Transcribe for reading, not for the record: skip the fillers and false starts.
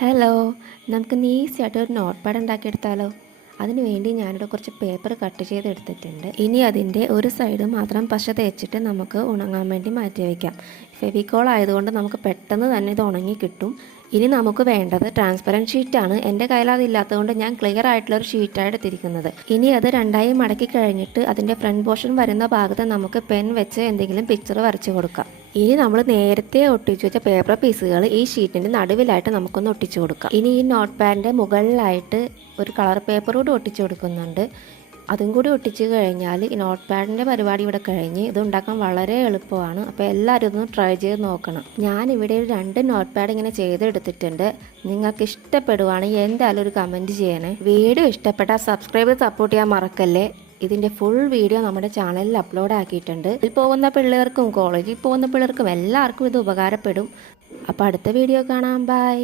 Hello, നമുക്കിന്ന് easy ആയിട്ട് ഒരു നോട്ട് പാഡ് ഉണ്ടാക്കിയെടുത്താലോ? അതിന് വേണ്ടി ഞാനിവിടെ കുറച്ച് പേപ്പർ കട്ട് ചെയ്തെടുത്തിട്ടുണ്ട്. ഇനി അതിൻ്റെ ഒരു സൈഡ് മാത്രം പശ തേച്ചിട്ട് നമുക്ക് ഉണങ്ങാൻ വേണ്ടി മാറ്റി വയ്ക്കാം. ഫെവിക്കോൾ ആയതുകൊണ്ട് നമുക്ക് പെട്ടെന്ന് തന്നെ ഇത് ഉണങ്ങി കിട്ടും. ഇനി നമുക്ക് വേണ്ടത് ട്രാൻസ്പെറൻറ്റ് ഷീറ്റാണ്. എൻ്റെ കയ്യിൽ അതില്ലാത്തതുകൊണ്ട് ഞാൻ ക്ലിയർ ആയിട്ടുള്ള ഒരു ഷീറ്റാണ് എടുത്തിരിക്കുന്നത്. ഇനി അത് രണ്ടായി മടക്കി കഴിഞ്ഞിട്ട് അതിൻ്റെ ഫ്രണ്ട് പോർഷൻ വരുന്ന ഭാഗത്ത് നമുക്ക് പെൻ വെച്ച് എന്തെങ്കിലും പിക്ചർ വരച്ച് കൊടുക്കാം. ഇനി നമ്മൾ നേരത്തെ ഒട്ടിച്ചു വെച്ച പേപ്പർ പീസുകൾ ഈ ഷീറ്റിൻ്റെ നടുവിലായിട്ട് നമുക്കൊന്ന് ഒട്ടിച്ചു കൊടുക്കാം. ഇനി ഈ നോട്ട് പാഡിൻ്റെ മുകളിലായിട്ട് ഒരു കളർ പേപ്പർ കൂടി ഒട്ടിച്ചു കൊടുക്കുന്നുണ്ട്. അതും കൂടി ഒട്ടിച്ച് കഴിഞ്ഞാൽ ഈ നോട്ട് പാഡിൻ്റെ പരിപാടി ഇവിടെ കഴിഞ്ഞ്. ഇത് ഉണ്ടാക്കാൻ വളരെ എളുപ്പമാണ്. അപ്പോൾ എല്ലാവരും ഒന്ന് ട്രൈ ചെയ്ത് നോക്കണം. ഞാനിവിടെ ഒരു 2 നോട്ട് പാഡ് ഇങ്ങനെ ചെയ്തെടുത്തിട്ടുണ്ട്. നിങ്ങൾക്ക് ഇഷ്ടപ്പെടുവാണെങ്കിൽ എന്തായാലും ഒരു കമൻറ്റ് ചെയ്യണേ. വീഡിയോ ഇഷ്ടപ്പെട്ടാൽ സബ്സ്ക്രൈബ് ചെയ്ത് സപ്പോർട്ട് ചെയ്യാൻ മറക്കല്ലേ. ഇതിൻ്റെ ഫുൾ വീഡിയോ നമ്മുടെ ചാനലിൽ അപ്ലോഡ് ആക്കിയിട്ടുണ്ട്. ഇതിൽ പോകുന്ന പിള്ളേർക്കും കോളേജിൽ പോകുന്ന പിള്ളേർക്കും എല്ലാവർക്കും ഇത് ഉപകാരപ്പെടും. അപ്പോൾ അടുത്ത വീഡിയോ കാണാം. ബൈ.